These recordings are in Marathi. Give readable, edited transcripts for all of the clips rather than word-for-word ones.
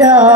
Hare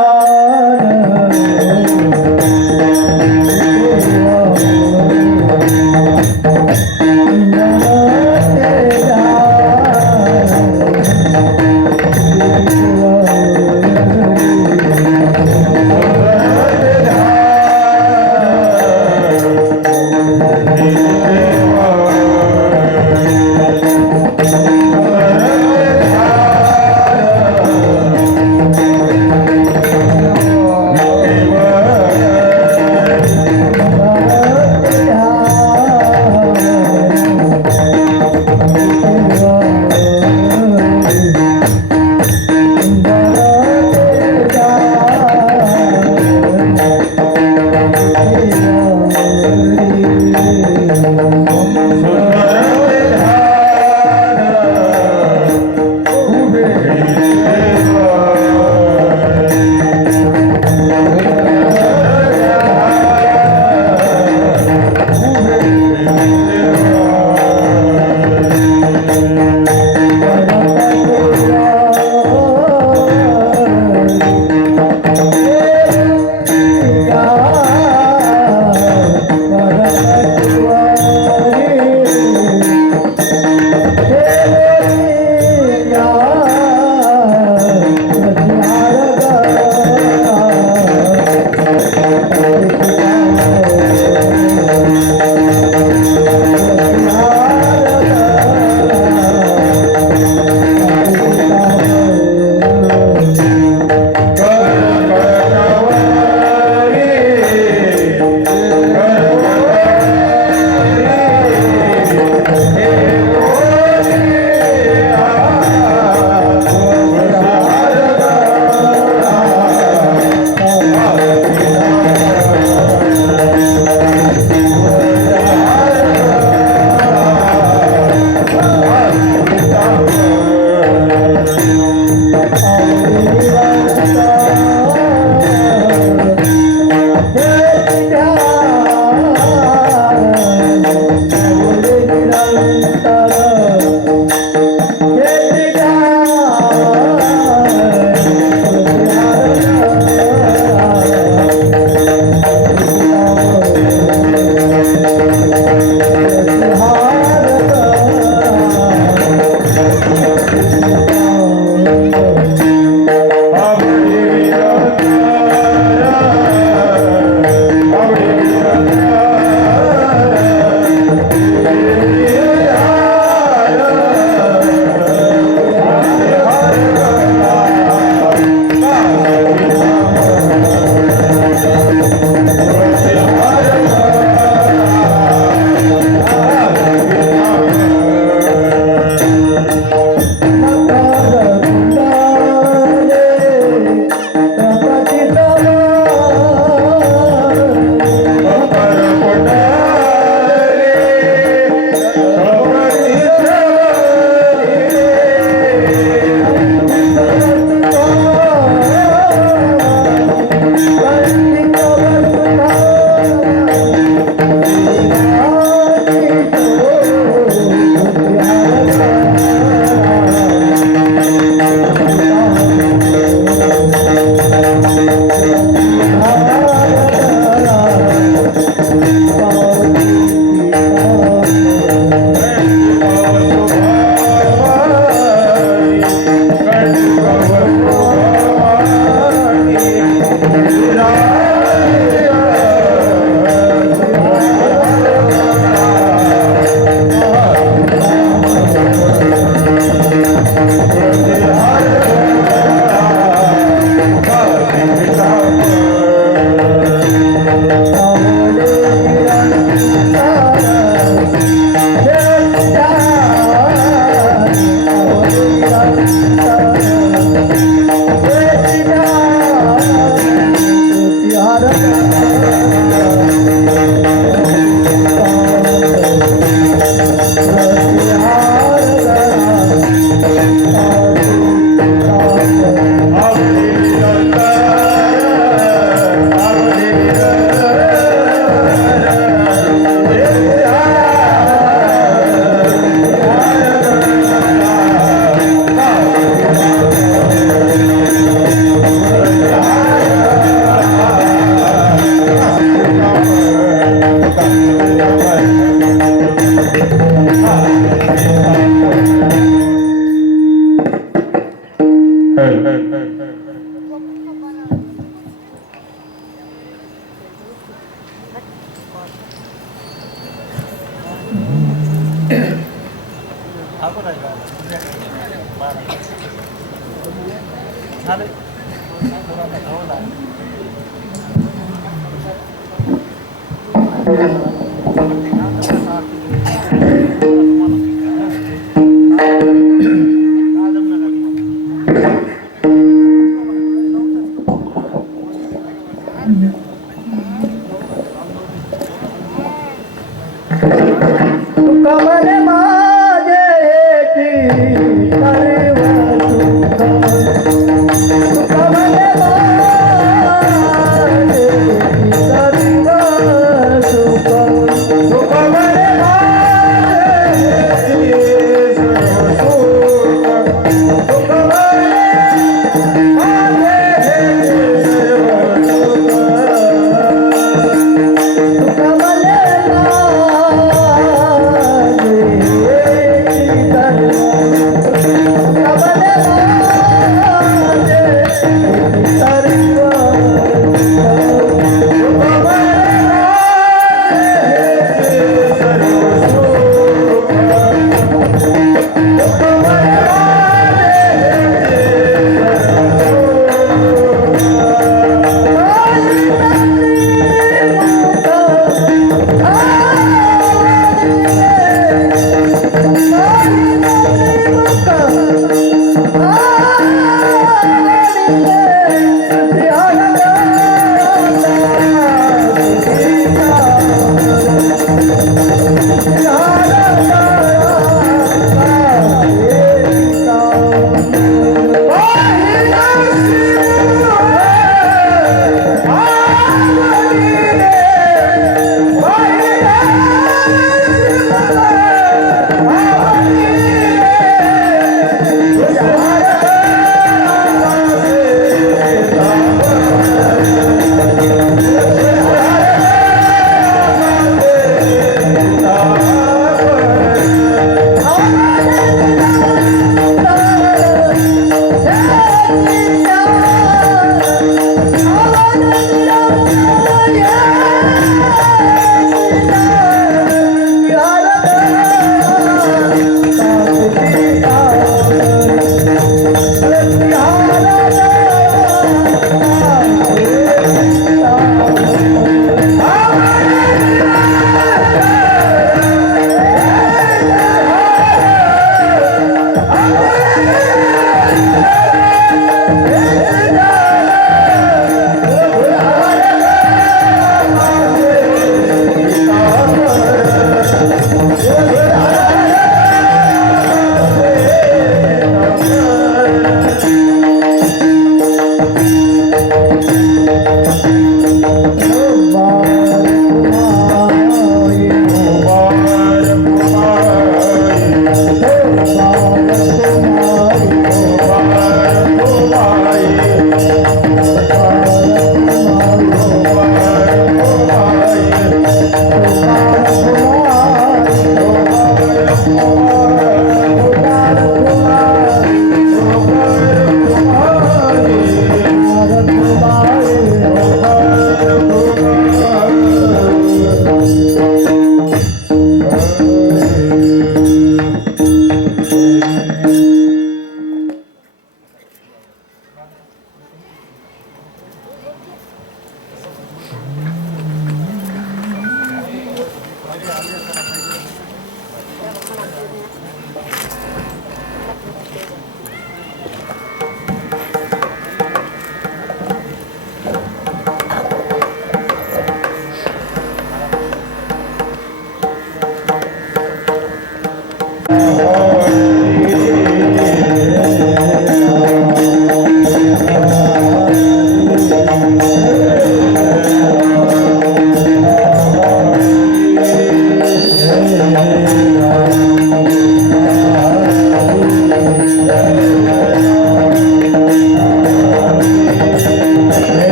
Hey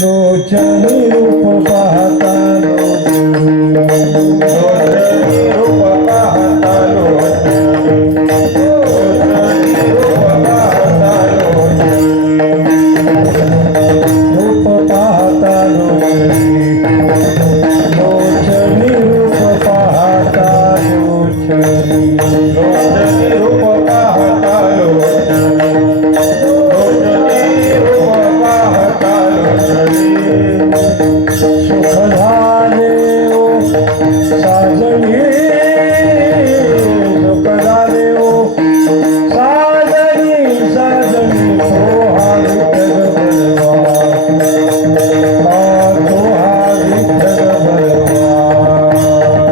लोचनी रूप पाहता लोचनी रूप पाहता लोचनी रूप पाहता रूप पाहता लोचनी रूप पाहता लोचनी रूप पाहता सुख झाले ओ साजणी सुख झाले ओ साजणी साजणी तो हा विठ्ठल बलवा तो हा विठ्ठल बलवा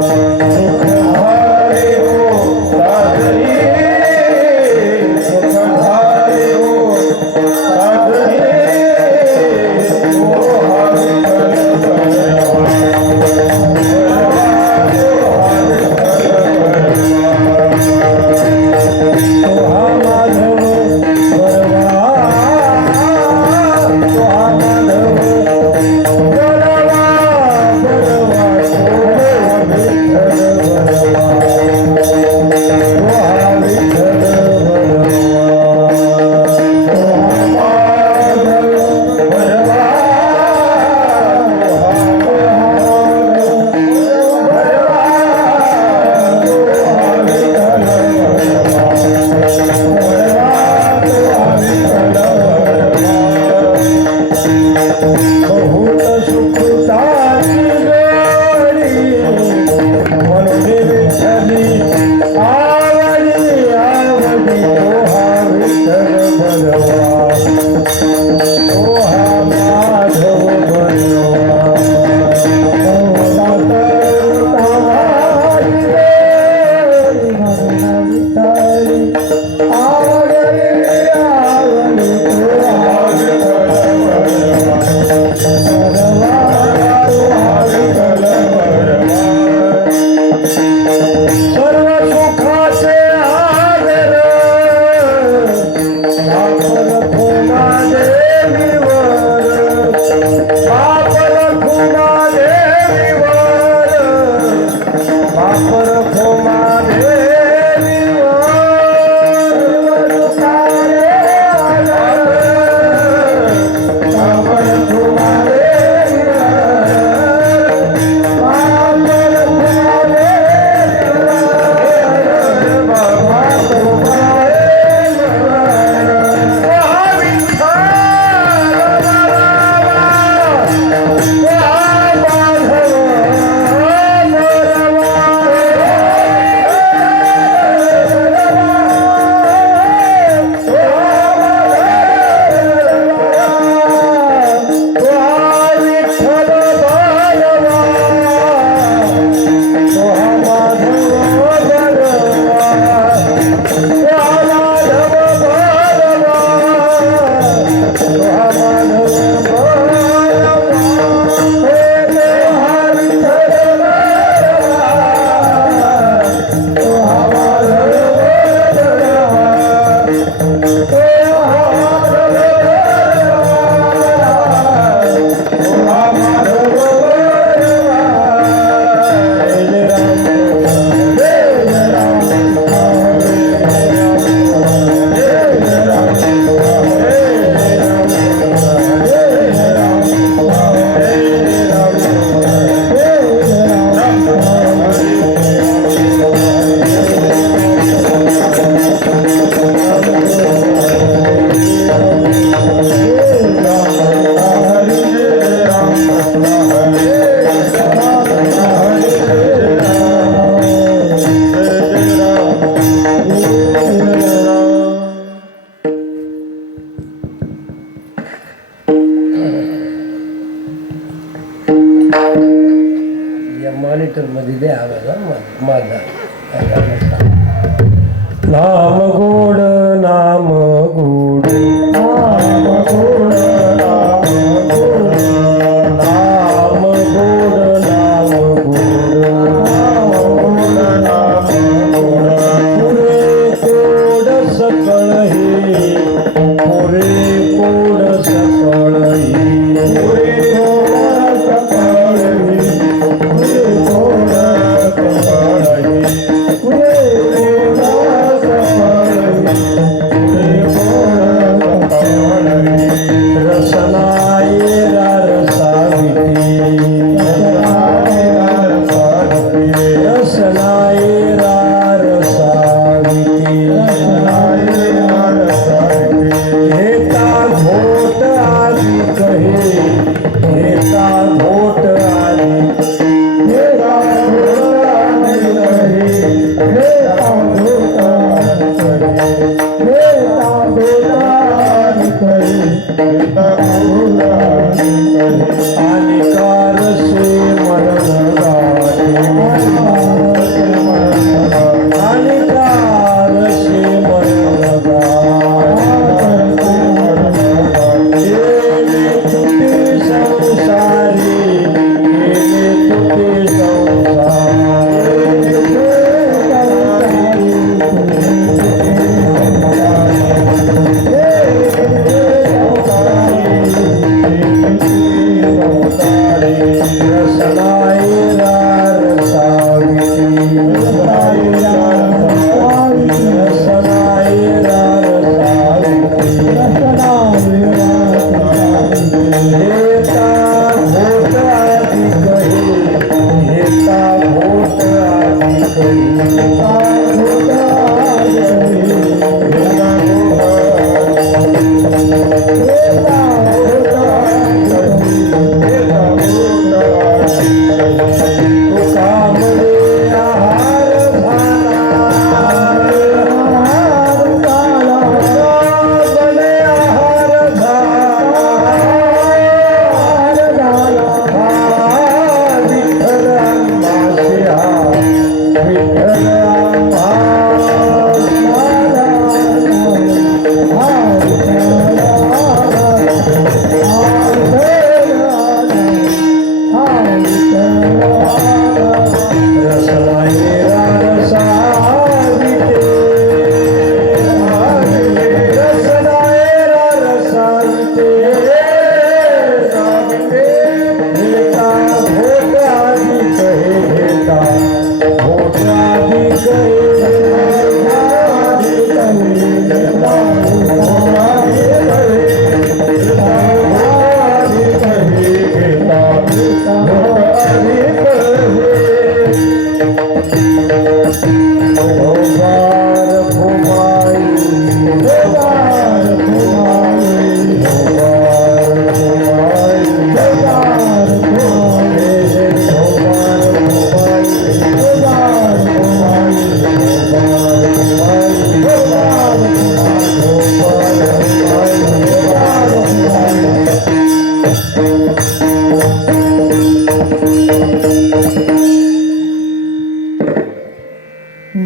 सुख झाले ओ साजणी सुख झाले ओ साजणी बहुत सुखताची गोडी म्हणून विठ्ठली आवडी आवडी तो हा विठ्ठल बलवा तो हा माधव बलवा सर्व सुखाचे आदर बापल खुमा देवीवर बापल खुमा देवीवर बापल खुमा देवीवर सुखाले आदर बापल खुमा मॉनिटर मध्ये दे आवाज माझा नाम गोड नाम गोड नाम गोड नाम गोड नाम गोड नाम गोड नाम गोड पुरे कोड सकळ हे पुरे कोड सकळ हे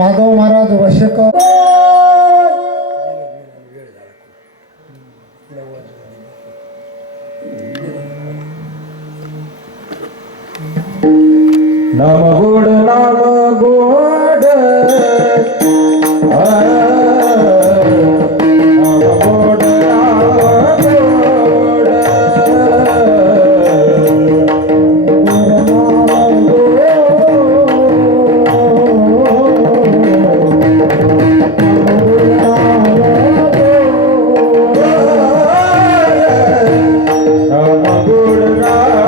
माधव महाराज वशकर नाम गोड नाम गोड नाम गोड नाम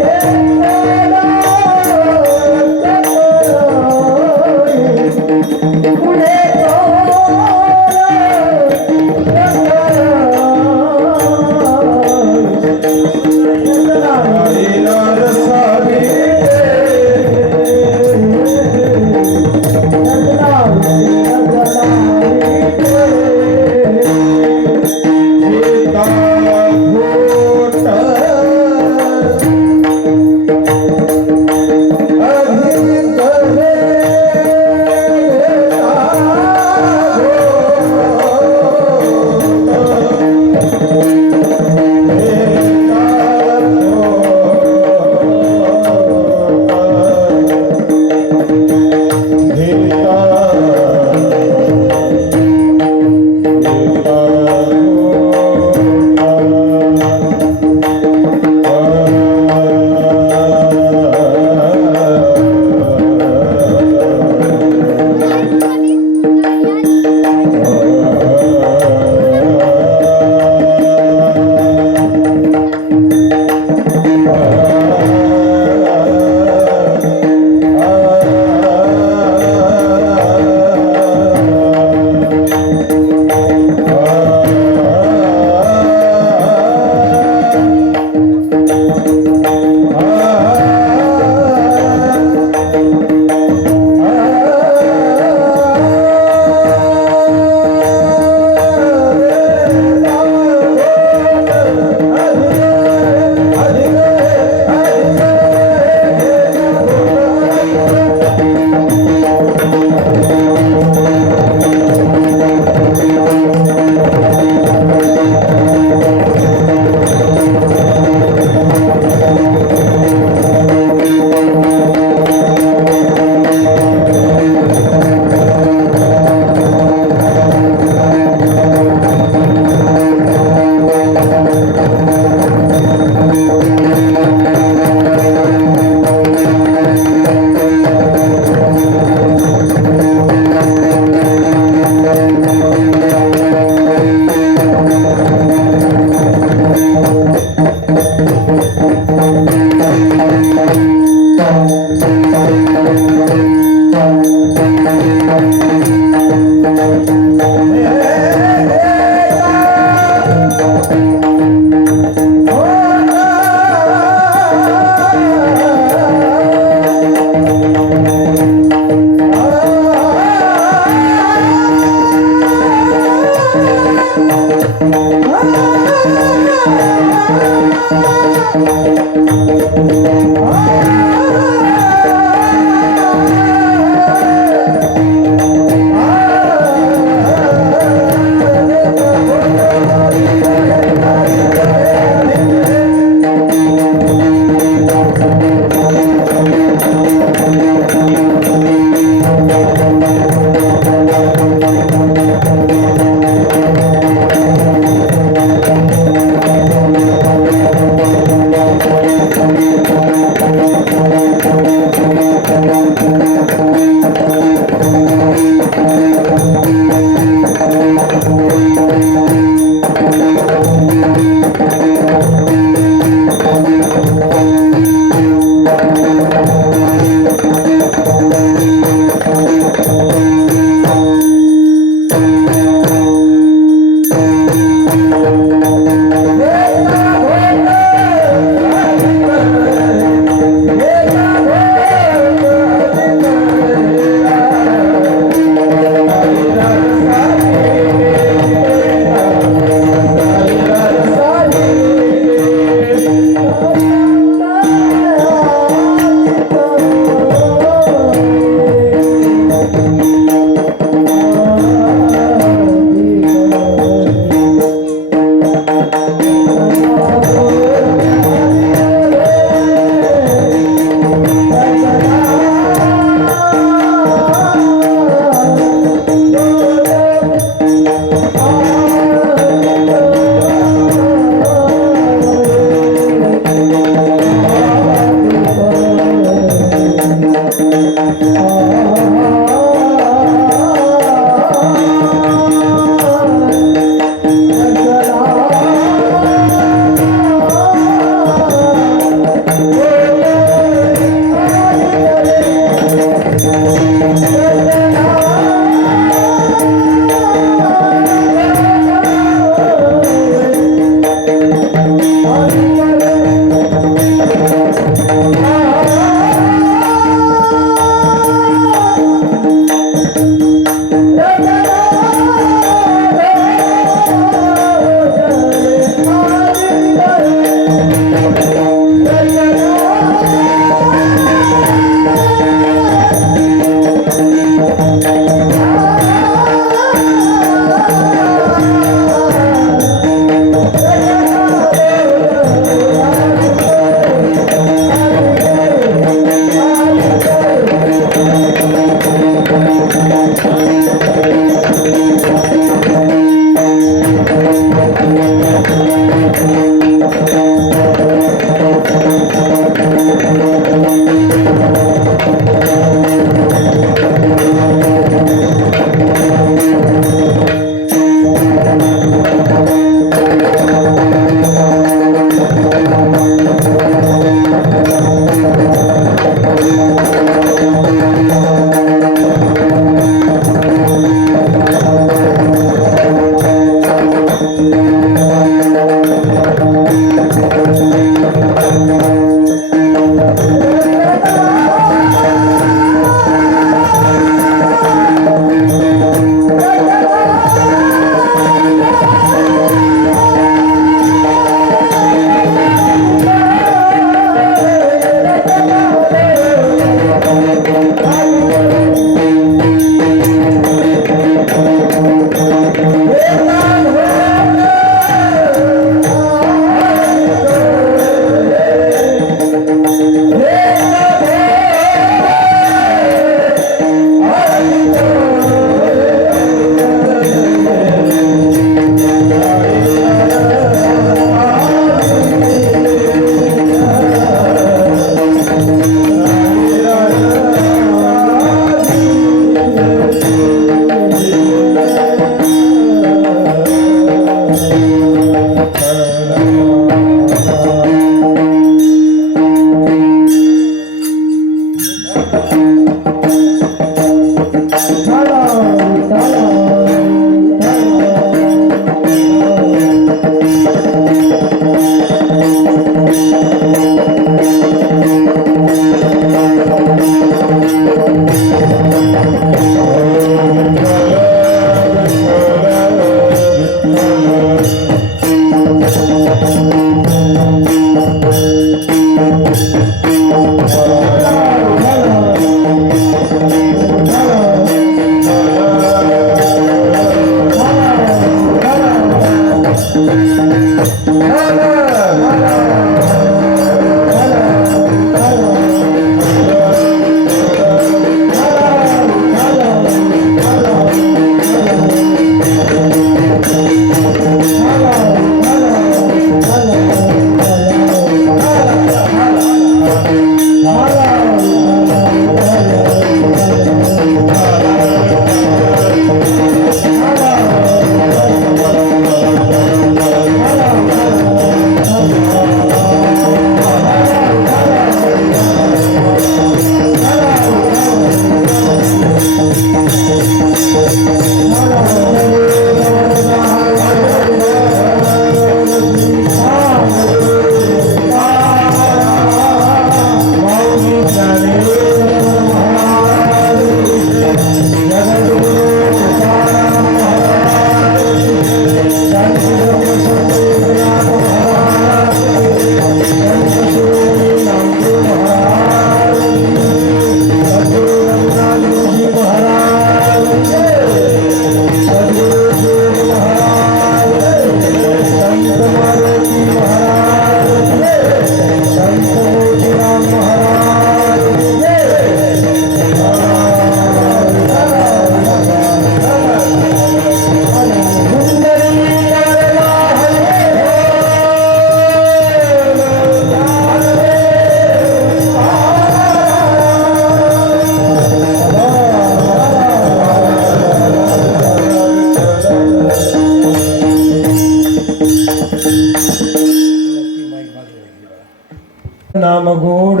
नाम गोड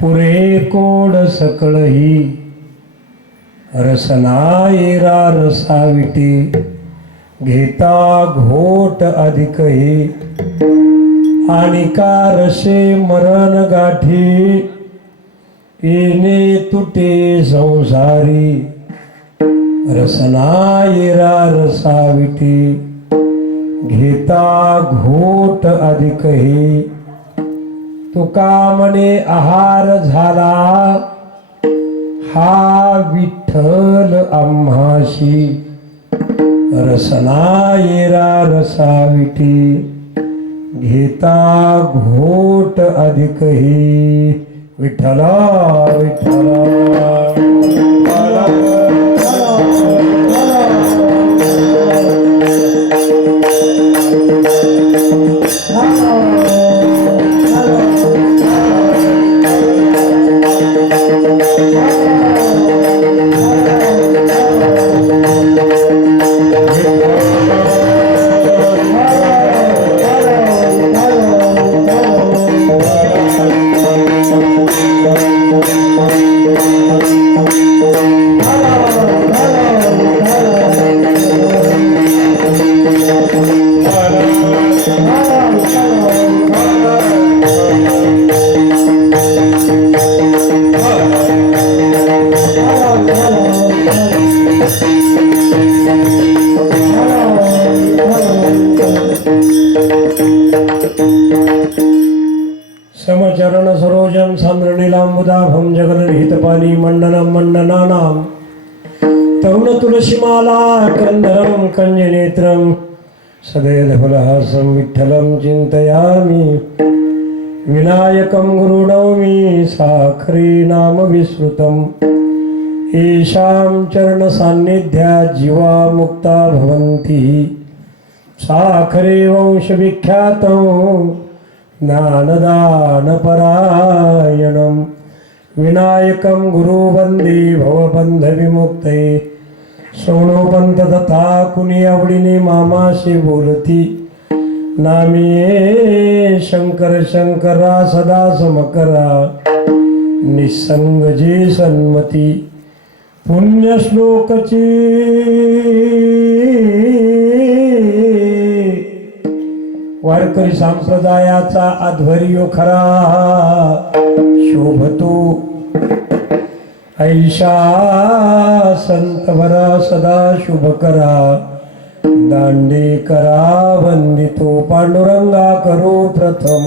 पुरे कोड सकळही रसनायरा रसाविटी घेता घोट अधिकही आणि का रसे मरण गाठी येणे तुटे संसारी रसनायरा रसाविटी घेता घोट अधिकही तुका म्हणे आहार झाला हा विठ्ठल आम्हाशी रसनायरा रसाविटी घेता घोट अधिकही विठ्ठला विठ्ठला समचरण सरोजम सान्द्रनीलांबुदाभं जगन्निहितपानी मंडनं मंडनानां तरुण तुलसीमाला कंदरं कंजनेत्रं सदैवफलहासं विठ्ठलं चिन्तयामि विनायकं गुरुनौमि साखरी नाम विश्रुतं येषां चरण सान्निध्यात् जीवा मुक्ता भवन्ति साखरे वंशविख्यातं ज्ञानदानपरायणं विनायकं गुरुवंदे भवबंधविमुक्ते सोनोबंध तथा कुणी आवडीने मामाशी बोलती नामे शंकर शंकरा सदा समकरा निसंग जे सन्मती पुण्यश्लोकची वारकरी संप्रदायाचा आध्वर्यो खरा शोभतो ऐशा संतवरा सदा शुभ करा दांडे करा वंदितो पांडुरंगा करो प्रथम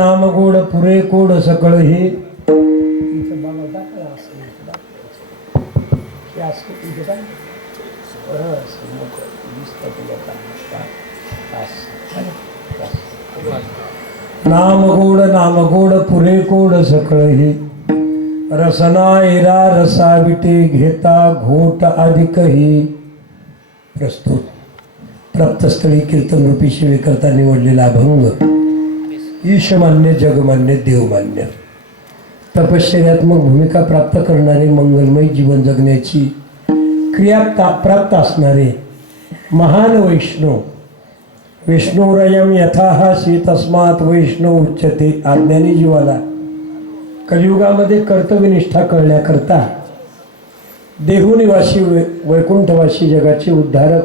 नाम गोड पुरे कोड सकळ ही नाम गोड पुरे कोड सकळ ही रसना एरा रसाविटे घेता घोट अधिकही प्रस्तुत प्राप्तस्थळी कीर्तनरूपी सेवेकरता निवडलेला अभंग ईशमान्य जगमान्य देवमान्य तपश्चर्यात्मक भूमिका प्राप्त करणारे मंगलमय जीवन जगण्याची क्रिया प्राप्त असणारे महान वैष्णव वैष्णवरयम यथाहासी तस्मात वैष्णव उच्यते अज्ञानी जीवाला कलियुगामध्ये कर्तव्यनिष्ठा कळण्याकरता देहुनिवासी वैकुंठवासी जगाचे उद्धारक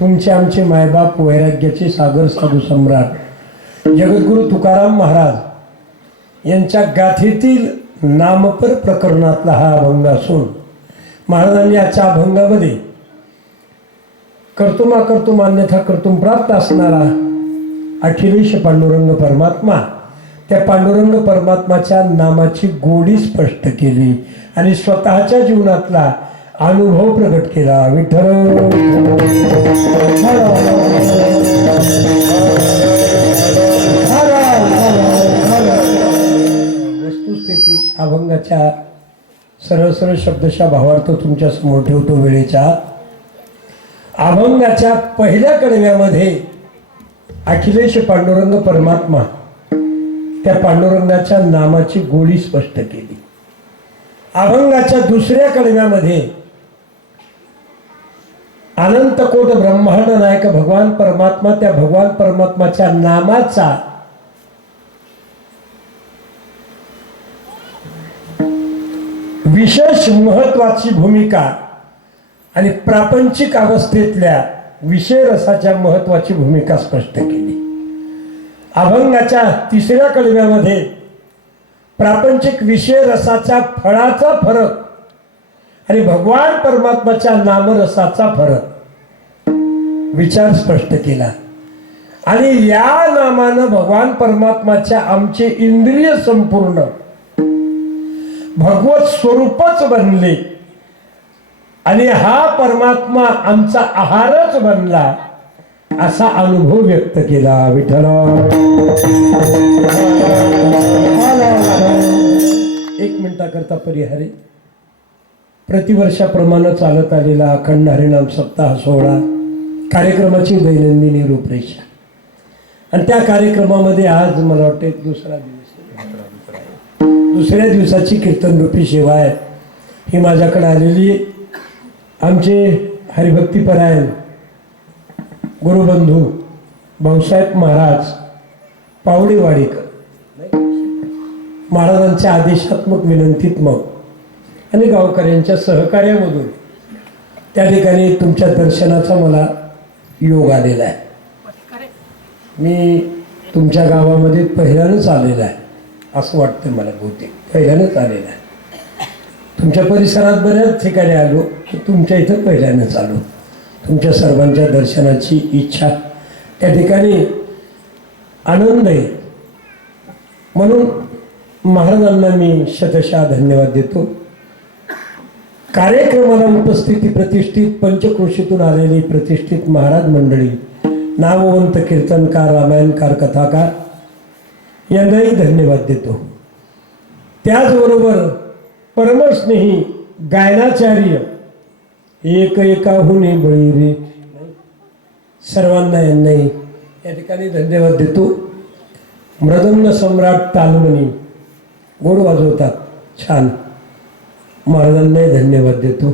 तुमचे आमचे मायबाप वैराग्याचे सागर साधू सम्राट जगद्गुरु तुकाराम महाराज यांच्या गाथेतील नामपर प्रकरणातला हा अभंग असून महाराजांनी आजच्या अभंगामध्ये कर्तुमा कर्तुम अन्यथा कर्तुम प्राप्त असणारा अखिलेश पांडुरंग परमात्मा त्या पांडुरंग परमात्माच्या नामाची गोडी स्पष्ट केली आणि स्वतःच्या जीवनातला अनुभव प्रकट केला. विठ्ठल वस्तुस्थिती अभंगाच्या सरळ सरळ शब्दशः भावार्थ तुमच्या समोर ठेवतो. वेळेच्या अभंगाच्या पहिल्या कडव्यामध्ये अखिलेश पांडुरंग परमात्मा त्या पांडुरंगाच्या नामाची गोडी स्पष्ट केली. अभंगाच्या दुसऱ्या कडव्यामध्ये अनंत कोट ब्रह्मांड नायक भगवान परमात्मा त्या भगवान परमात्माच्या नामाचा विशेष महत्वाची भूमिका आणि प्रापंचिक अवस्थेतल्या विषय रसाच्या महत्वाची भूमिका स्पष्ट केली. अभंगाच्या तिसऱ्या कडव्यामध्ये प्रापंचिक विषय रसाच्या फळाचा फरक आणि भगवान परमात्माच्या नामरसाचा फरक विचार स्पष्ट केला आणि या नामानं भगवान परमात्माच्या आमचे इंद्रिय संपूर्ण भगवत स्वरूपच बनले आणि हा परमात्मा आमचा आहारच बनला असा अनुभव व्यक्त केला. विठ्ठल एक मिनिटाकरता परिहारे प्रतिवर्षाप्रमाणे चालत आलेला अखंड हरिनाम सप्ताह सोहळा कार्यक्रमाची दैनंदिनी रूपरेषा आणि त्या कार्यक्रमामध्ये आज मला वाटते दुसऱ्या दिवसाची कीर्तनरूपी सेवा आहे. ही माझ्याकडे आलेली आमचे हरिभक्तीपरायण गुरुबंधू भाऊसाहेब महाराज पावडेवाडीकर महाराजांच्या आदेशात्मक विनंतीत्मक आणि गावकऱ्यांच्या सहकार्यामधून त्या ठिकाणी तुमच्या दर्शनाचा मला योग आलेला आहे. मी तुमच्या गावामध्ये पहिल्यानंच आलेला आहे असं वाटतं मला. बहुतेक पहिल्यानंच आलेला आहे. तुमच्या परिसरात बऱ्याच ठिकाणी आलो तर तुमच्या इथं पहिल्यानंच आलो. तुमच्या सर्वांच्या दर्शनाची इच्छा त्या ठिकाणी आनंद आहे म्हणून महाराजांना मी शतशः धन्यवाद देतो. कार्यक्रमाला उपस्थिती प्रतिष्ठित पंचक्रोशीतून आलेली प्रतिष्ठित महाराज मंडळी नामवंत कीर्तनकार रामायणकार कथाकार यांनाही धन्यवाद देतो. त्याचबरोबर परमस्नेही गायनाचार्य एक एकाहुनी बळी रे सर्वांना यांनाही या ठिकाणी धन्यवाद देतो. मृदंग सम्राट तालमणी गोड वाजवतात छान महाराजांनाही धन्यवाद देतो.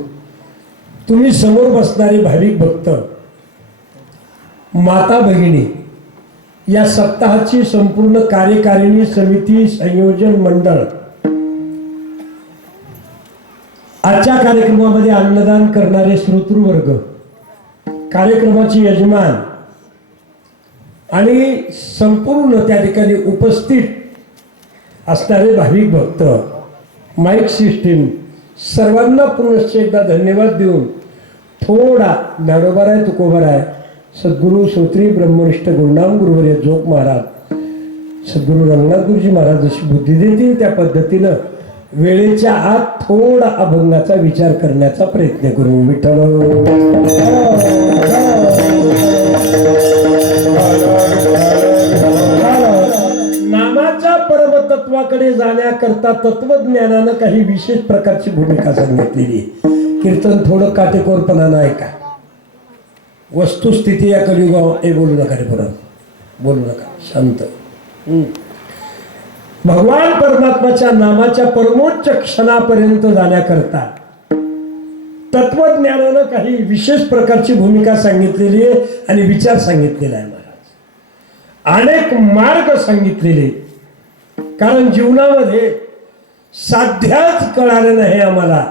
तुम्ही समोर बसणारे भाविक भक्त माता भगिनी या सप्ताहाची संपूर्ण कार्यकारिणी समिती संयोजन मंडळ आजच्या कार्यक्रमामध्ये अन्नदान करणारे श्रोतृवर्ग कार्यक्रमाचे यजमान आणि संपूर्ण त्या ठिकाणी उपस्थित असणारे भाविक भक्त माईक सिस्टीम सर्वांना पुनश्च एकदा धन्यवाद देऊन थोडा ज्ञानोबा आहे तुकोबा आहे सद्गुरू श्रोत्री ब्रह्मनिष्ठ गुरुनाम गुरुवर्य जोग महाराज सद्गुरू रंगनाथ गुरुजी महाराज जशी बुद्धी देतील त्या पद्धतीनं वेळेच्या आत थोडा अभंगाचा विचार करण्याचा प्रयत्न करू. विठ्ठल नामाच्या परमतत्वाकडे जाण्याकरता तत्वज्ञानानं काही विशेष प्रकारची भूमिका सांगितलेली. कीर्तन थोडं काटेकोरपणानं ऐका. वस्तुस्थिती या कलियुगावर हे बोलू नका रे परत, बोलू नका, शांत. भगवान परमात्माच्या नामाच्या परमोच्च क्षणापर्यंत जाण्याकरता तत्वज्ञानानं काही विशेष प्रकारची भूमिका सांगितलेली आहे आणि विचार सांगितलेला आहे महाराज. अनेक मार्ग सांगितलेले. कारण जीवनामध्ये साध्याच कळालं नाही आम्हाला.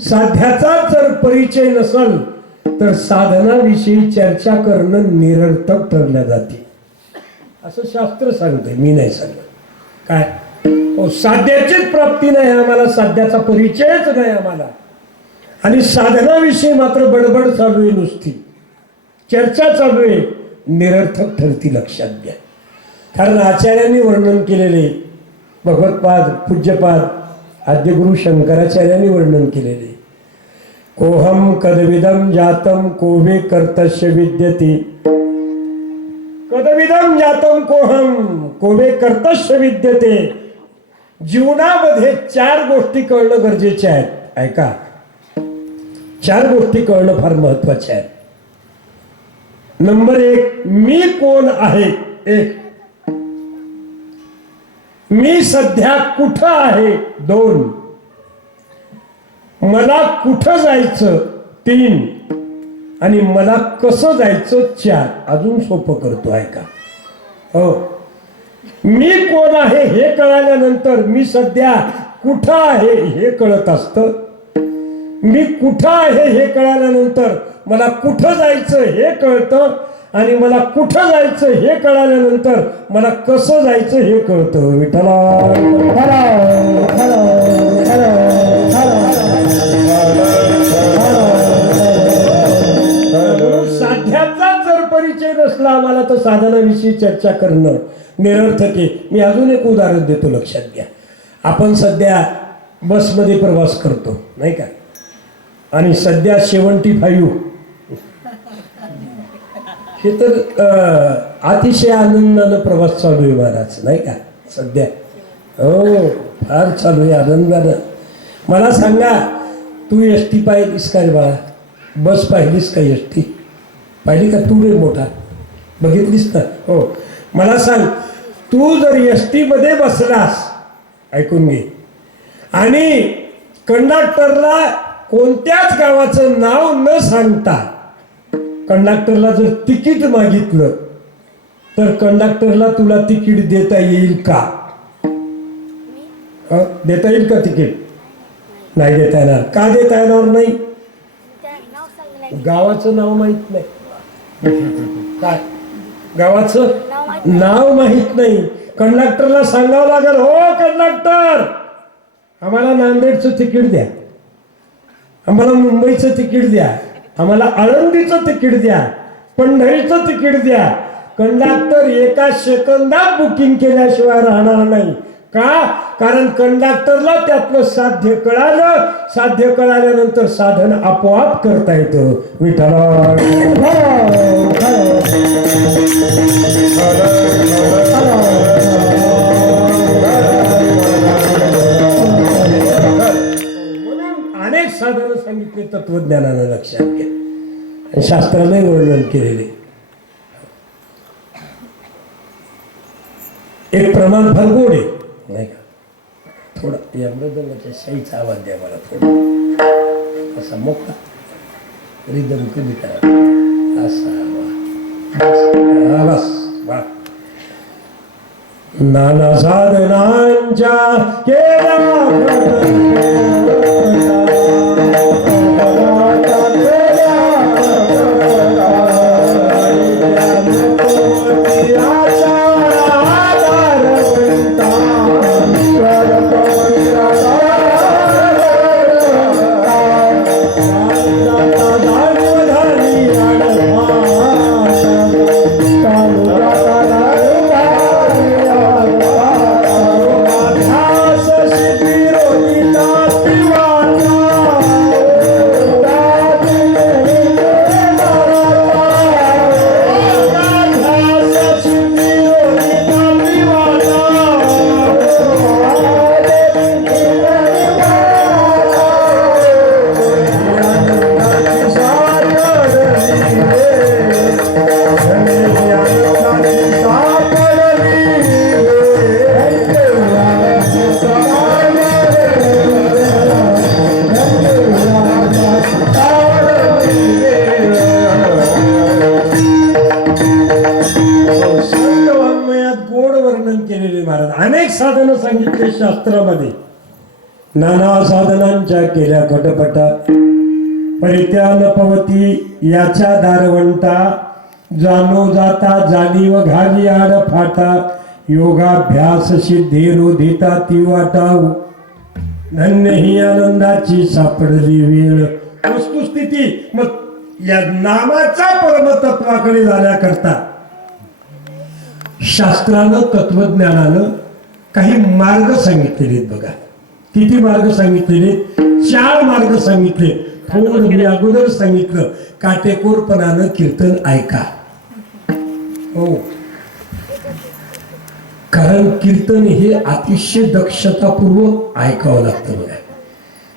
साध्याचा जर परिचय नसेल तर साधनाविषयी चर्चा करणं निरर्थक ठरल्या जाते असं शास्त्र सांगतंय, मी नाही सांगत. काय हो, साध्याचीच प्राप्ती नाही आम्हाला, साध्याचा परिचयच नाही आम्हाला. आणि साधनाविषयी मात्र बडबड चालू आहे, नुसती चर्चा चालू आहे, निरर्थक ठरती, लक्षात घ्या. कारण आचार्यांनी वर्णन केलेले, भगवत्पाद पूज्यपाद आद्यगुरु शंकराचार्यांनी वर्णन केलेले, कोहम कदविदम जातम कोवे कर्तस्य विद्यते, कदविदम जातम कोहम कोवे कर्तस्य विद्यते. जीवनामध्ये 4 गोष्टी कळणं गरजेचे आहेत. ऐका, 4 गोष्टी कळणं फार महत्वाचे आहे. नंबर 1, मी कोण आहे. 1, मी सध्या कुठं आहे. 2, मला कुठं जायचं. 3, आणि मला कसं जायचं. 4. अजून सोपं करतो, ऐका. हो, मी कोण आहे हे कळाल्यानंतर मी सध्या कुठं आहे हे कळत असतं. मी कुठं आहे हे कळाल्यानंतर मला कुठं जायचं हे कळतं, आणि मला कुठं जायचं हे कळाल्यानंतर मला कसं जायचं हे कळतं. विठ्ठला साध्याचा जर परिचय नसला आम्हाला तर साधनाविषयी चर्चा करणं निरर्थक आहे. मी अजून एक उदाहरण देतो, लक्षात घ्या. आपण सध्या बसमध्ये प्रवास करतो नाही का, आणि सध्या 75 हे तर अतिशय आनंदानं प्रवास चालू आहे महाराज, नाही का सध्या. हो, फार चालू आहे आनंदानं. मला सांगा, तू एसटी पाहिलीस का रे बाळा? बस पाहिलीस का? एसटी पाहिली का? तू रे मोठा बघितलीस ना? हो, मला सांग, तू जर एसटी मध्ये बसलास, ऐकून घे, आणि कंडक्टरला कोणत्याच गावाचं नाव न सांगता कंडक्टरला जर तिकीट मागितलं तर कंडक्टरला तुला तिकीट देता येईल का? देता येईल का तिकीट? नाही देता येणार. का देता येणार नाही? गावाचं नाव माहित नाही. काय गावाचं नाव माहित नाही. कंडक्टरला सांगावं लागेल, हो कंडक्टर, आम्हाला नांदेडचं तिकीट द्या, आम्हाला मुंबईचं तिकीट द्या, आम्हाला आळंदीचं तिकीट द्या, पंढरीचं तिकीट द्या. कंडक्टर एका सेकंदात बुकिंग केल्याशिवाय राहणार नाही. का? कारण कंडक्टरला त्यातलं साध्य कळालं. साध्य कळाल्यानंतर साधन आपोआप करता येतं. विठ्ठला अनेक साधनं सांगितले तत्वज्ञानानं, लक्षात घ्या, आणि शास्त्राने वर्णन केलेले. एक प्रमाण फार गोड आहे नाही का? थोडा या मृदंगाच्या शाईचा आवाज द्या मला, थोडा असा मोठा रिदम कमी करा, असा बस बा. नाना साधनांच्या केला वर्णन केलेले महाराज. अनेक साधनं सांगितले शास्त्रामध्ये. नाना साधनांच्या केल्या घटपटा, परित्यान पवती याच्या दारवंटा, जाणो जाता जाणीव घाली आड फाटा, योगाभ्यास सिद्धी रोधिता ती वाटाऊ, धन्य ही आनंदाची सापडली वेळ. वस्तुस्थिती मग या नामाच्या परमतत्वाकडे जाण्याकरता शास्त्रानं तत्वज्ञानानं काही मार्ग सांगितलेले आहेत बघा. किती मार्ग सांगितलेले? 4 मार्ग सांगितले. थोडं मी अगोदर सांगितलं, काटेकोरपणानं कीर्तन ऐका. हो, कारण कीर्तन हे अतिशय दक्षतापूर्वक ऐकावं लागतं बघा.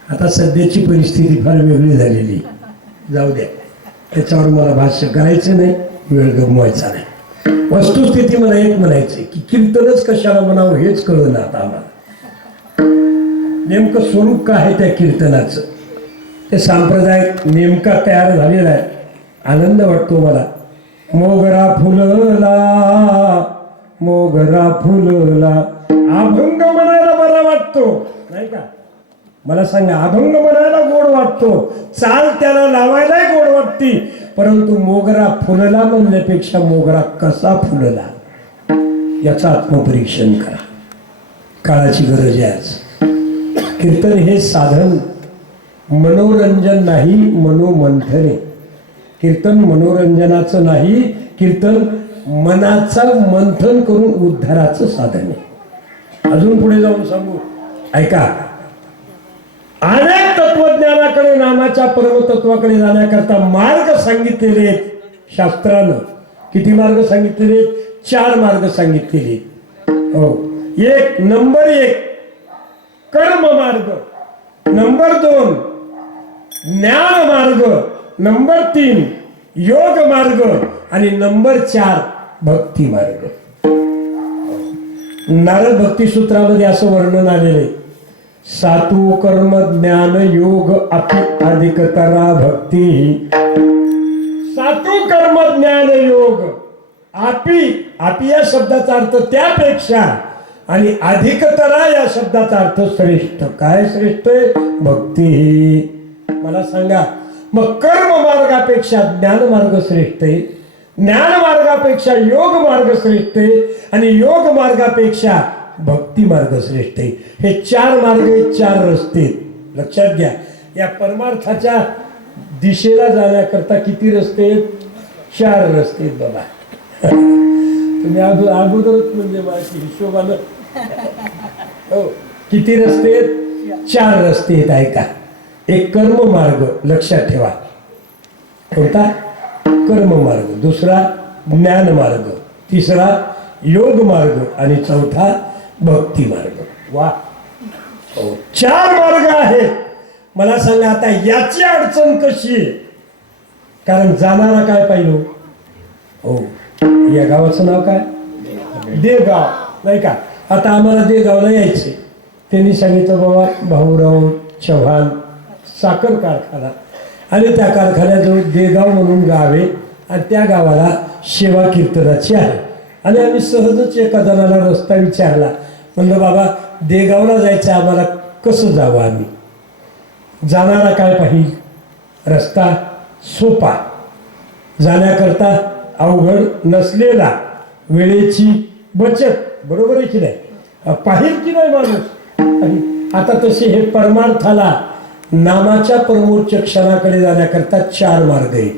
आता सध्याची परिस्थिती फार वेगळी झालेली, जाऊ द्या, त्याच्यावर मला भाष्य करायचं नाही, वेळ गमवायचा नाही. वस्तुस्थिती मला एक म्हणायचे की कीर्तनच कशाला म्हणावं हेच कळलं आता आम्हाला. नेमकं स्वरूप काय आहे त्या कीर्तनाचं, ते सांप्रदायिक नेमका तयार झालेला आहे. आनंद वाटतो मला. मोगरा फुलला, मोगरा फुलला, अभंग म्हणायला बरा वाटतो नाही का? मला सांगा, अभंग म्हणायला गोड वाटतो, चाल त्याला लावायलाही गोड वाटती, परंतु मोगरा फुलला म्हणण्यापेक्षा मोगरा कसा फुलला याचं आत्मपरीक्षण करा. काळाची गरज आहे आज. कीर्तन हे साधन मनोरंजन नाही, मनोमंथने. कीर्तन मनोरंजनाचं नाही, कीर्तन मनाचं मंथन करून उद्धाराचं साधन आहे. अजून पुढे जाऊन सांगू, ऐका. अनेक तत्वज्ञानाकडे, नामाच्या परमतत्वाकडे जाण्याकरता मार्ग सांगितलेले आहेत शास्त्रानं. किती मार्ग सांगितलेले? 4 मार्ग सांगितलेले. हो, नंबर 1 कर्म मार्ग, नंबर 2 ज्ञान मार्ग, नंबर 3 योग मार्ग आणि नंबर 4 भक्ती मार्ग. नारद भक्ती सूत्रामध्ये असं वर्णन आलेलं आहे, सातू कर्म ज्ञान योग अपि अधिकतरा भक्ती. सातू कर्म ज्ञान योग अपि या शब्दाचा अर्थ त्यापेक्षा आणि अधिकतरा या शब्दाचा अर्थ श्रेष्ठ. काय श्रेष्ठ आहे? भक्ती. मला सांगा, मग कर्म मार्गापेक्षा ज्ञान मार्ग श्रेष्ठ आहे, ज्ञान मार्गापेक्षा योग मार्ग श्रेष्ठ आहे आणि योग मार्गापेक्षा भक्ती मार्ग श्रेष्ठ आहे. हे 4 मार्ग, 4 रस्ते. लक्षात घ्या, या परमार्थाच्या दिशेला जाण्याकरता किती रस्ते आहेत? 4 रस्ते आहेत बाबा. तुम्ही अगोदरच म्हणजे माझी हिशोबानं हो, किती रस्ते आहेत? 4 रस्ते आहेत. ऐका. एक कर्म मार्ग, लक्षात ठेवा. कोणता? कर्म मार्ग. दुसरा ज्ञान मार्ग, तिसरा योग मार्ग आणि चौथा भक्ती मार्ग. वा, 4 मार्ग आहेत. मला सांगा, आता याची अडचण कशी आहे? कारण जाणारा काय पाहिजे? हो, या गावाचं नाव काय? देगाव, नाही का? आता आम्हाला देगावला यायचे. त्यांनी सांगितलं, बाबा भाऊराव चव्हाण साखर कारखाना आणि त्या कारखान्याजवळ देगाव म्हणून गाव आहे आणि त्या गावाला सेवा कीर्तनाची आहे. आणि आम्ही सहजच एका जणाला रस्ता विचारला. म्हणलं, बाबा देगावला जायचं, आम्हाला कसं जावं? आम्ही जाणारा काय पाहिजे? रस्ता सोपा, जाण्याकरता अवघड नसलेला, वेळेची बचत. बरोबर आहे की नाही? पाहिजे की नाही माणूस? आता तसे हे परमार्थाला, नामाच्या परमोच्च क्षणाकडे जाण्याकरता 4 मार्ग आहेत.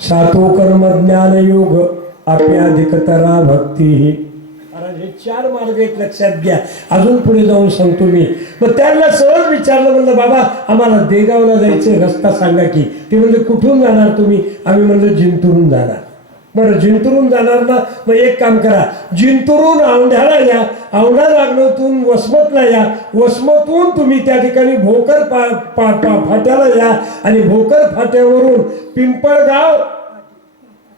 सातो कर्म ज्ञान योग अपि अधिकतरा भक्ती. हे 4 मार्ग आहेत, लक्षात घ्या. अजून पुढे जाऊन सांगतो मी. मग त्यांना सहज विचारलं, म्हणलं, बाबा आम्हाला देगावला जायचं, रस्ता सांगा की. ते म्हणले, कुठून जाणार तुम्ही? आम्ही म्हणलं, जिंतूरून जाणार. बरं, जिंतूरून जाणार ना, मग एक काम करा, जिंतूरून औंढ्याला या, औंढा लागलोतून वसमतला या, वसमतून तुम्ही त्या ठिकाणी भोकर फाट्याला या आणि भोकर फाट्यावरून पिंपळगाव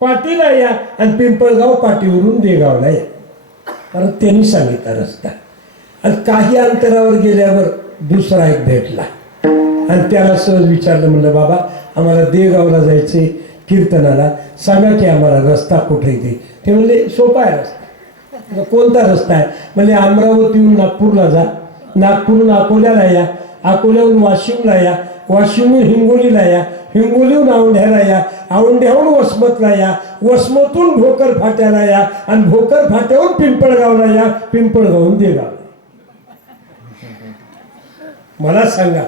पाटीला या आणि पिंपळगाव पाटीवरून देगावला या. कारण त्यांनी सांगितला रस्ता. आणि काही अंतरावर गेल्यावर दुसरा एक भेटला आणि त्याला सहज विचारलं, म्हणलं, बाबा आम्हाला देगावला जायचे कीर्तनाला, सांगा की आम्हाला रस्ता कुठे येते? ते म्हणले, सोपा आहे रस्ता. कोणता रस्ता आहे? म्हणजे अमरावतीहून नागपूरला जा, नागपूरहून अकोल्याला या, अकोल्याहून वाशिमला या, वाशिमहून हिंगोलीला या, हिंगोलीहून औंढ्याला या, औंढ्याहून वसमतला या, वसमतून भोकर फाट्याला या, आणि भोकर फाट्याहून पिंपळगावला या, पिंपळगावहून देगाव. मला सांगा,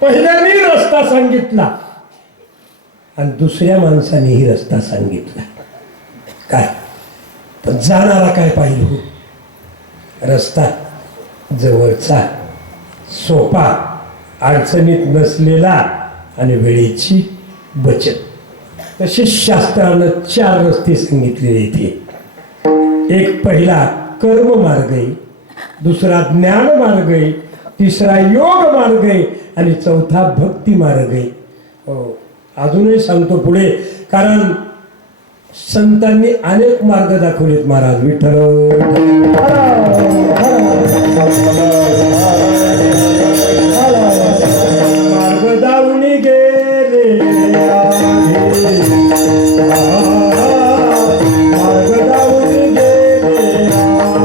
पहिल्याने रस्ता सांगितला आणि दुसऱ्या माणसानेही रस्ता सांगितला. काय पण जाणारा काय पाहिजे हो? रस्ता जवळचा, सोपा, अडचणीत नसलेला आणि वेळेची बचत. तसे शास्त्रानं 4 रस्ते सांगितलेले इथे. एक पहिला कर्म मार्ग आहे, दुसरा ज्ञान मार्ग आहे, तिसरा योग मार्ग आहे आणि चौथा भक्ती मार्ग आहे. हो, अजूनही सांगतो पुढे, कारण संतांनी अनेक मार्ग दाखवलेत महाराज. विठ्ठल मार्ग दावणी गेले, मार्ग दावणी गेले, मार्ग दावणी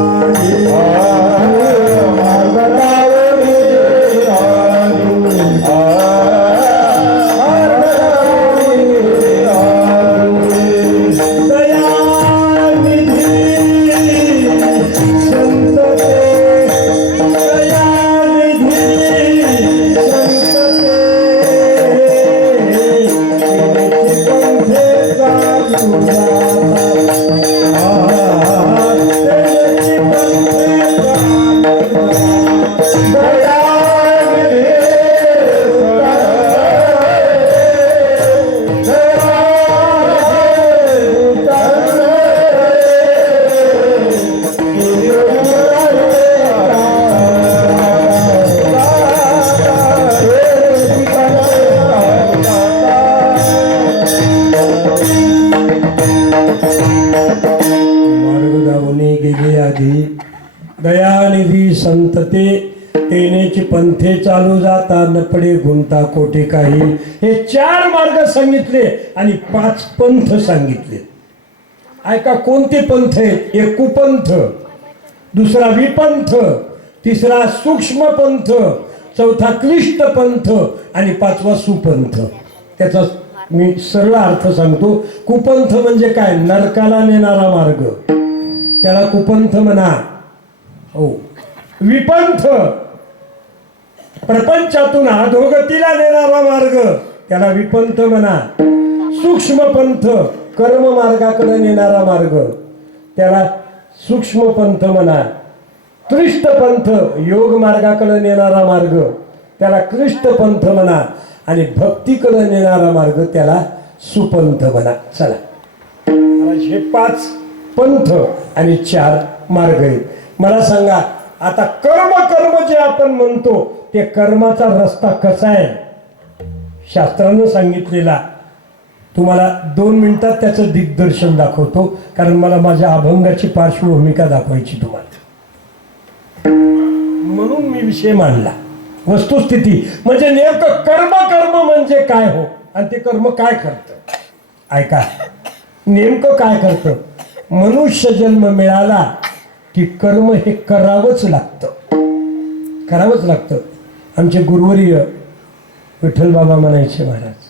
दयानिधी संतते तेनेची पंथे चालू जाता नपडे गुंता कोटे काही. हे 4 मार्ग सांगितले आणि 5 पंथ सांगितले. ऐका कोणते पंथ आहेत? एक कुपंथ, दुसरा विपंथ, तिसरा सूक्ष्म पंथ, चौथा क्लिष्ट पंथ आणि 5वा सुपंथ. त्याचा मी सरळ अर्थ सांगतो. कुपंथ म्हणजे काय? नरकाला नेणारा मार्ग, त्याला कुपंथ म्हणा. हो, विपंथ प्रपंचातून अधोगतीला नेणारा मार्ग, त्याला विपंथ म्हणा. सूक्ष्म पंथ कर्म मार्गाकडे नेणारा मार्ग, त्याला सूक्ष्म पंथ म्हणा. क्लिष्ट पंथ योग मार्गाकडे नेणारा मार्ग, त्याला क्लिष्ट पंथ म्हणा. आणि भक्तीकडे नेणारा मार्ग त्याला सुपंथ म्हणा. चला, हे 5 पंथ आणि 4 मार्ग आहेत. मला सांगा, आता कर्म जे आपण म्हणतो ते कर्माचा रस्ता कसा आहे? शास्त्रानं सांगितलेला. तुम्हाला 2 मिनिटात त्याचं दिग्दर्शन दाखवतो, कारण मला माझ्या अभंगाची पार्श्वभूमिका दाखवायची तुम्हाला, म्हणून मी विषय मांडला. वस्तुस्थिती म्हणजे नेमकं कर्म म्हणजे काय हो, आणि ते कर्म काय करतं? ऐका, नेमकं काय करतं? मनुष्य जन्म मिळाला की कर्म हे करावंच लागतं, करावंच लागतं. आमचे गुरुवर्य विठ्ठल बाबा म्हणायचे महाराज,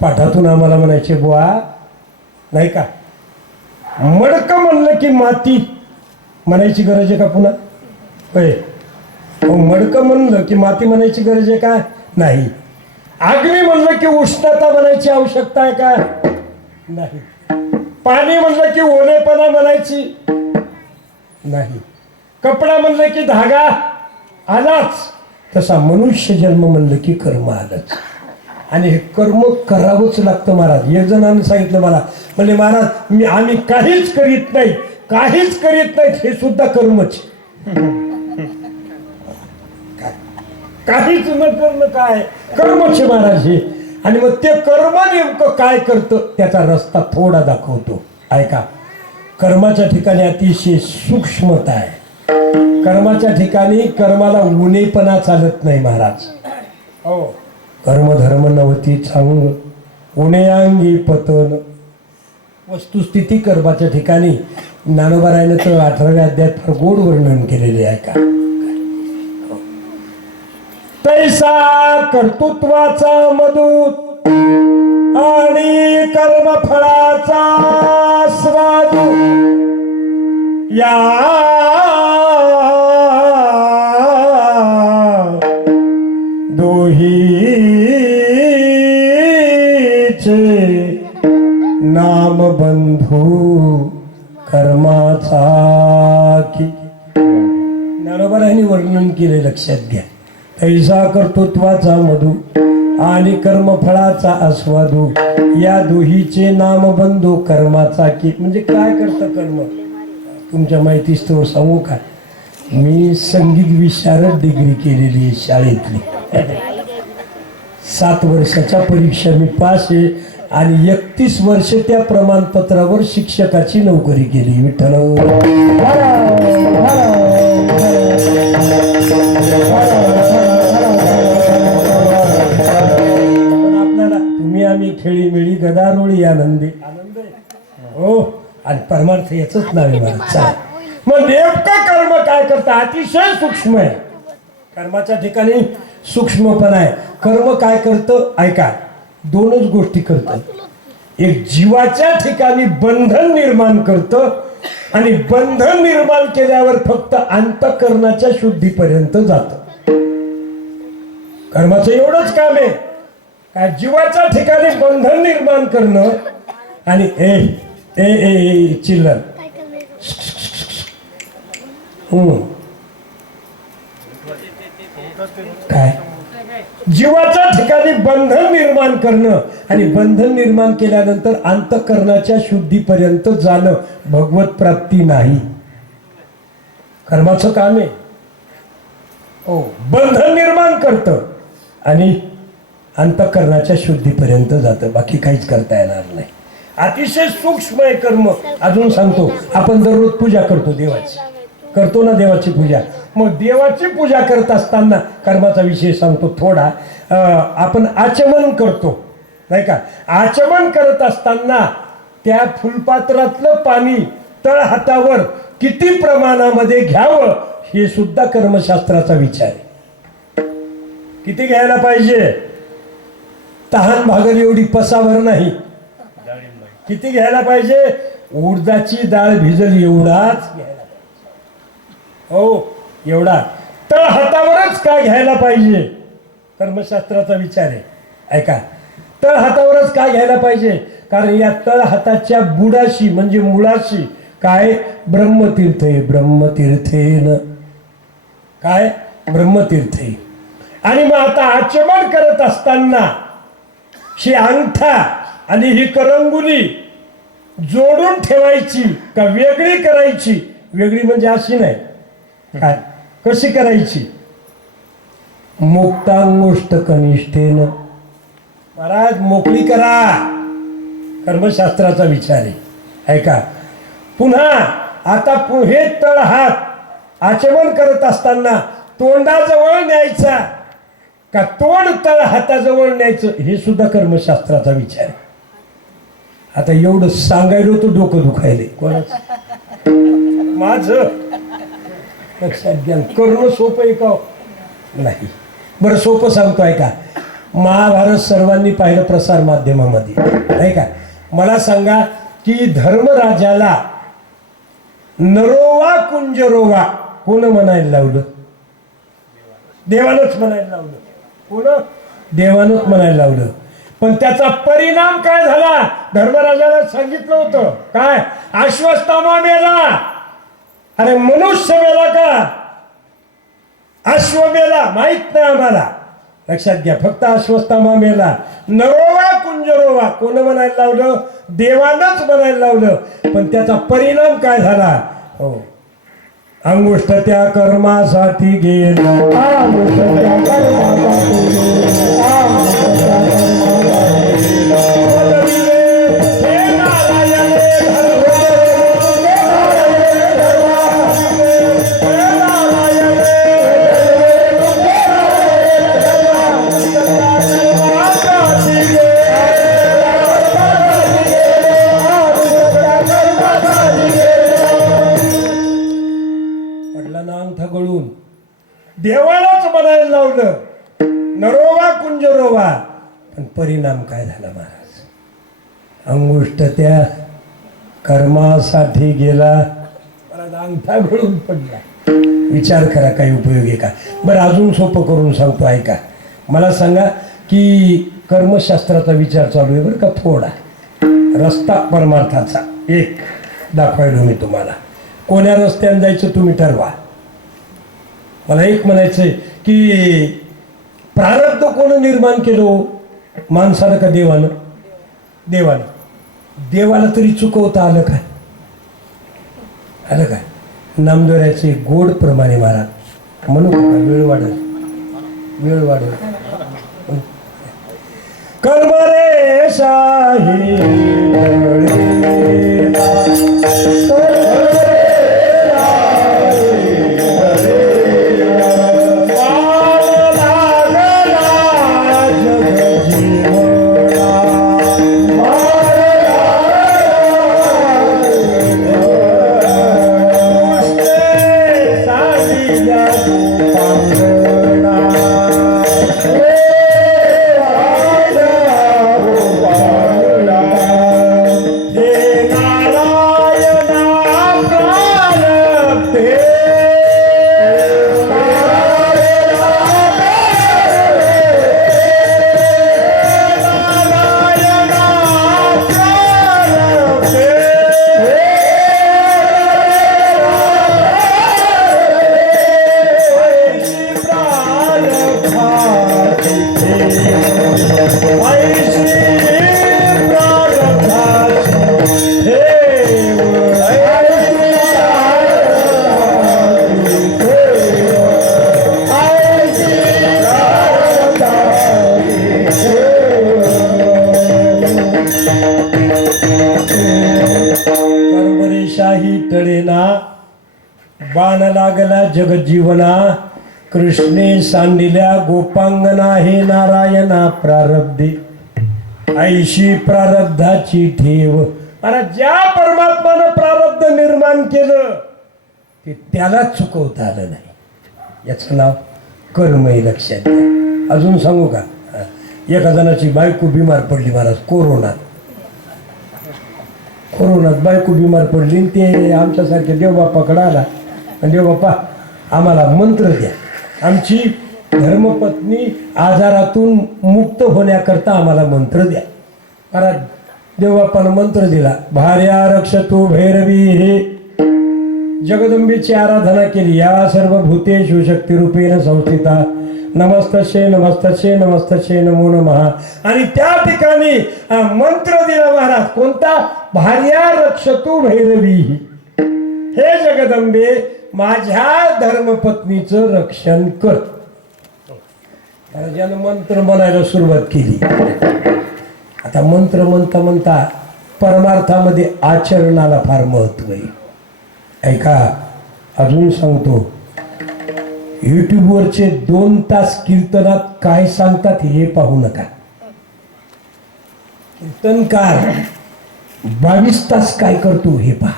पाठातून आम्हाला म्हणायचे, बुवा नाही का, मडकं म्हणलं की माती म्हणायची गरज आहे का पुन्हा? होय, मडकं म्हणलं की माती म्हणायची गरज आहे का? नाही. अग्नी म्हणलं की उष्णता म्हणायची आवश्यकता आहे का? नाही. पाणी म्हणलं की ओलेपणा म्हणायची नाही. कपडा म्हणलं की धागा आलाच, तसा मनुष्य जन्म म्हणलं की कर्म आलंच. आणि हे कर्म करावंच लागतं महाराज. एक जणांनी सांगितलं मला, म्हणजे महाराज आम्ही काहीच करीत नाही, काहीच करीत नाहीत, हे सुद्धा कर्मच. काहीच न करणं काय कर्मच महाराज हे. आणि मग ते कर्म नेमकं काय करतं त्याचा रस्ता थोडा दाखवतो. ऐका, कर्माच्या ठिकाणी अतिशय सूक्ष्मता आहे. कर्माच्या ठिकाणी कर्माला उणेपणा चालत नाही महाराज. हो, कर्म धर्म नवती चांग उणे अंगी पतन. वस्तुस्थिती कर्माच्या ठिकाणी ज्ञानोबारायनं तर 18व्या अध्यायात फार गोड वर्णन केलेले आहे का. तैसा कर्तृत्वाचा मधुत आणि कर्मफळाचा स्वाद या दोहीचे नाम बंधू कर्माचा की. ज्ञानोबारायांनी वर्णन केले, लक्षात घ्या. ऐसा कर्तृत्वाचा मधू आणि कर्मफळाचा आस्वादू या दोहीचे नामबंधू कर्माचा की. म्हणजे काय करतं कर्म? तुमच्या माहितीस्तवर सांगू का, मी संगीत विशारद डिग्री केलेली आहे शाळेतली. 7 वर्षाच्या परीक्षा मी पास आहे आणि 31 वर्ष त्या प्रमाणपत्रावर शिक्षकाची नोकरी केली. विठ्ठल आम्ही खेळी मिळी गदारोळी आनंदी आनंद हो. आणि परमार्थ याच नाव आहे मला. मग नेमकं कर्म काय करतं? अतिशय सूक्ष्म आहे. कर्माच्या ठिकाणी सूक्ष्मपणा आहे. कर्म काय करतं ऐका, 2च गोष्टी करतं. एक जीवाच्या ठिकाणी बंधन निर्माण करतं आणि बंधन निर्माण केल्यावर फक्त अंतःकरणाच्या शुद्धीपर्यंत जातं. कर्माचं एवढंच काम आहे काय, जीवाच्या ठिकाणी बंधन निर्माण करणं आणि चिल्लर काय, जीवाच्या ठिकाणी बंधन निर्माण करणं आणि बंधन निर्माण केल्यानंतर अंतःकरणाच्या शुद्धीपर्यंत जाणं, भगवत प्राप्ती नाही. कर्माचं काम आहे. हो, बंधन निर्माण करतं आणि अंतःकरणाच्या शुद्धीपर्यंत जातं, बाकी काहीच करता येणार नाही. अतिशय सूक्ष्म आहे कर्म. अजून सांगतो, आपण दररोज पूजा करतो देवाची, करतो ना देवाची पूजा. मग देवाची पूजा करत असताना कर्माचा विषय सांगतो थोडा. आपण आचमन करतो नाही का. आचमन करत असताना त्या फुलपात्रातलं पाणी तळहातावर किती प्रमाणामध्ये घ्यावं हे सुद्धा कर्मशास्त्राचा विचार आहे. किती घ्यायला पाहिजे? तहान भागल एवढी पसाभर नाही. किती घ्यायला पाहिजे? उडदाची डाळ भिजल एवढाच घ्यायला पाहिजे. हो, एवढा. तळ हातावरच का घ्यायला पाहिजे? कर्मशास्त्राचा विचार आहे. ऐका, तळ हातावरच का घ्यायला पाहिजे? कारण या तळ हाताच्या बुडाशी म्हणजे मुळाशी काय ब्रह्मतीर्थ आहे. ब्रह्मतीर्थेन काय ब्रह्मतीर्थ. आणि मग आता आचमन करत असताना ही अंगठा आणि ही करंगुली जोडून ठेवायची का वेगळी करायची? वेगळी म्हणजे अशी नाही, काय कशी करायची? मुक्तांगुष्ट कनिष्ठेन. महाराज मोकळी करा, कर्मशास्त्राचा विचार आहे. ऐका पुन्हा, आता हे तळ हात आचमन करत असताना तोंडाजवळ न्यायचा का तोंड तळ हाताजवळ न्यायचं हे सुद्धा कर्मशास्त्राचा विचार आहे. आता एवढं सांगायलो तो डोकं दुखायले कोणाच माझं. लक्षात घ्या, करणं सोपं आहे का? नाही. बरं सोपं सांगतो ऐका. महाभारत सर्वांनी पाहिलं प्रसार माध्यमामध्ये नाही का. मला सांगा की धर्मराजाला नरोवा कुंजरोवा कोण म्हणायला लावलं? देवानच म्हणायला लावलं. कोण? देवानच म्हणायला लावलं. पण त्याचा परिणाम काय झाला? धर्मराजाला सांगितलं होतं काय? अश्वत्थामा मेला. अरे मनुष्य मेला का? अश्व मेला माहित नाही आम्हाला. लक्षात घ्या, फक्त अश्वत्थामा मेला. नरोवा कुंजरोवा कोण म्हणायला लावलं? देवानच म्हणायला लावलं. पण त्याचा परिणाम काय झाला? हो, अंगुष्ठ त्या कर्मासाठी गेला. देवालाच म्हणायला लावलं नरोवा कुंजरोवा, पण परिणाम काय झाला महाराज? अंगुष्ट त्या कर्मासाठी गेला, महाराज अंगठा गळून पडला. विचार करा काही उपयोग आहे का? बरं अजून सोपं करून सांगतो ऐका. मला सांगा की कर्मशास्त्राचा विचार चालू आहे बरं का, थोडा रस्ता परमार्थाचा एक दाखवायलो मी तुम्हाला. कोण्या रस्त्याने जायचं तुम्ही ठरवा. मला एक म्हणायचंय की प्रारब्ध कोण निर्माण केलं, माणसानं का देवानं? देवानं. देवाला तरी चुकवता आलं काय? आलं काय? नामदोऱ्याचे गोड प्रमाणे महाराज म्हणू का? वेळ वाढत कर्म रे शाही टळेना बाण लागला जगजीवना, कृष्णे सांडिल्या गोपांगना हे नारायणा प्रारब्धे, ऐशी प्रारब्धाची ठेव. अरे ज्या परमात्मानं प्रारब्ध निर्माण केलं ते त्याला चुकवता आलं नाही, याचं नाव कर्म आहे. लक्षात घ्या. अजून सांगू का? एका जणाची बायको बिमार पडली महाराज, कोरोनात बायको बिमार पडली. ते आमच्यासारखे देवबापाकडे आला आणि देवबापा आम्हाला मंत्र द्या, आमची धर्मपत्नी आजारातून मुक्त होण्याकरता आम्हाला मंत्र द्या. महाराज देवबापानं मंत्र दिला. भार्या रक्षतु भैरवी हे जगदंबेची आराधना केली. या सर्व भूतेषु शक्तिरूपेण संस्थिता नमस्तस्ये नमस्तस्ये नमस्तस्ये नमो नमः. आणि त्या ठिकाणी मंत्र दिला महाराज. कोणता? भार्या रक्षतु भैरवी, हे जगदंबे माझ्या धर्मपत्नीचं रक्षण कर. ज्यानं मंत्र म्हणायला सुरुवात केली. आता मंत्र म्हणता म्हणता परमार्थामध्ये आचरणाला फार महत्व आहे. ऐका अजून सांगतो. युट्यूबवरचे 2 तास कीर्तनात काय सांगतात हे पाहू नका. कीर्तनकार 22 तास काय करतो हे पहा.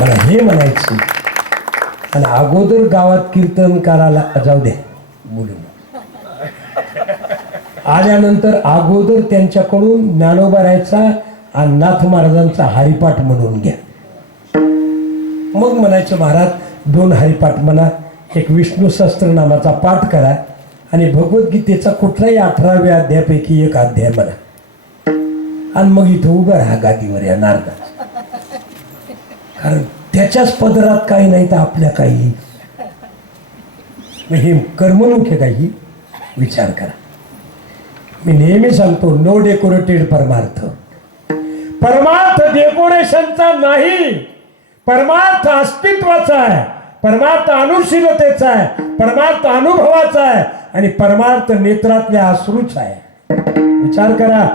मला हे म्हणायचं. आणि अगोदर गावात कीर्तनकाराला जाऊ द्या बोलून, आल्यानंतर अगोदर त्यांच्याकडून ज्ञानोबा आणि नाथ महाराजांचा हरिपाठ म्हणून घ्या. मग म्हणायचं महाराज 2 हरिपाठ म्हणा, एक विष्णू सहस्त्रनामाचा पाठ करा आणि भगवद्गीतेचा कुठलाही 18व्या अध्यायापैकी एक अध्याय म्हणा. आणि मग इथं उभं राहा गादीवर या नारदा. कारण त्याच्याच पदरात काही नाही तर आपल्या काही. हे कर्मणूक आहे काही. विचार करा. मी नेहमी सांगतो नो डेकोरेटेड परमार्थ. परमार्थ डेकोरेशनचा नाही. परमार्थ अस्तित्वाचा आहे, परमार्थ अनुशीलतेचा आहे, परमार्थ अनुभवाचा आहे आणि परमार्थ नेत्रातल्या अश्रूचा आहे. विचार करा.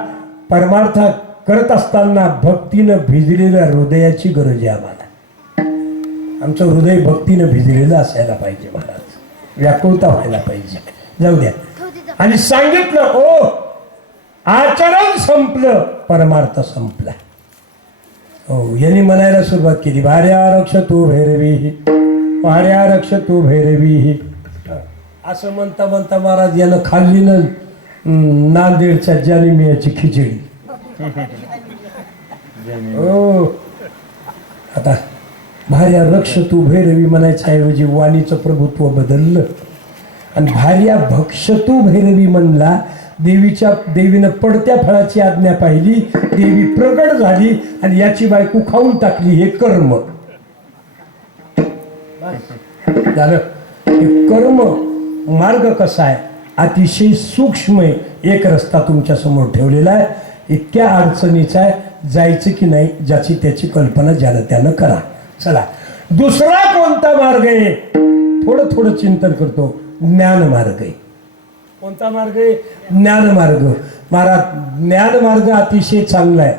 परमार्थ करत असताना भक्तीनं भिजलेल्या हृदयाची गरज आहे आम्हाला. आमचं हृदय भक्तीनं भिजलेलं असायला पाहिजे महाराज. व्याकुळता व्हायला पाहिजे. जाऊ द्या. आणि सांगितलं ओ आचरण संपलं, परमार्थ संपला. हो यांनी म्हणायला सुरुवात केली. भार्या रक्षतु भैरवी पाऱ्या रक्ष तू भैरवी. असं म्हणता म्हणता महाराज यानं खाल्ली ना नांदेडच्या जालिमियाची खिचडी. हो आता भार्या रक्ष तू भैरवी म्हणायच्या ऐवजी वाणीचं प्रभुत्व बदललं आणि भार्या भक्ष तू भैरवी म्हणला. देवीनं पडत्या फळाची आज्ञा पाहिली, देवी प्रगट झाली आणि याची बायको खाऊन टाकली. हे कर्म झालं. हे कर्म मार्ग कसा आहे, अतिशय सूक्ष्म आहे. एक रस्ता तुमच्या समोर ठेवलेला आहे, इतक्या अडचणीचा आहे, जायचं की नाही ज्याची त्याची कल्पना ज्यानं त्यानं करा. चला दुसरा कोणता मार्ग आहे, थोडं थोडं चिंतन करतो. ज्ञान मार्ग आहे. कोणता मार्ग आहे? ज्ञान मार्ग. महाराज ज्ञान मार्ग अतिशय चांगला आहे.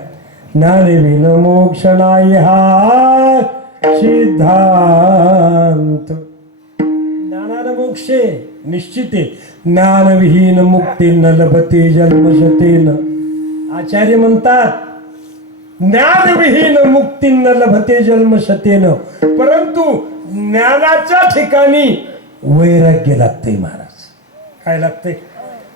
ज्ञान विन मोक्ष नाही हा सिद्धांत. ज्ञानानं मोक्ष निश्चित आहे. ज्ञानविहीन मुक्ती न लभते जन्मशतेन. आचार्य म्हणतात ज्ञानविहीन मुक्ती न लभते जन्मशतेन. परंतु ज्ञानाच्या ठिकाणी वैराग्य लागते महाराज. काय लागते?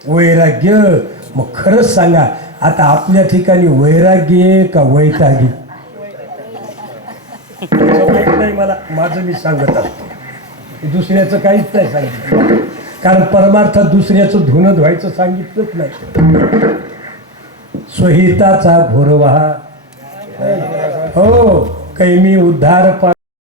वैराग्य. मग खरंच सांगा आता आपल्या ठिकाणी वैराग्य आहे का वैतागी? माहित नाही मला, माझं मी सांगत असतो, दुसऱ्याचं काहीच नाही सांगितलं. कारण परमार्थात दुसऱ्याचं धुणं धुवायचं सांगितलंच नाही. स्वहिताचा घोरवा हो कैमी उद्धार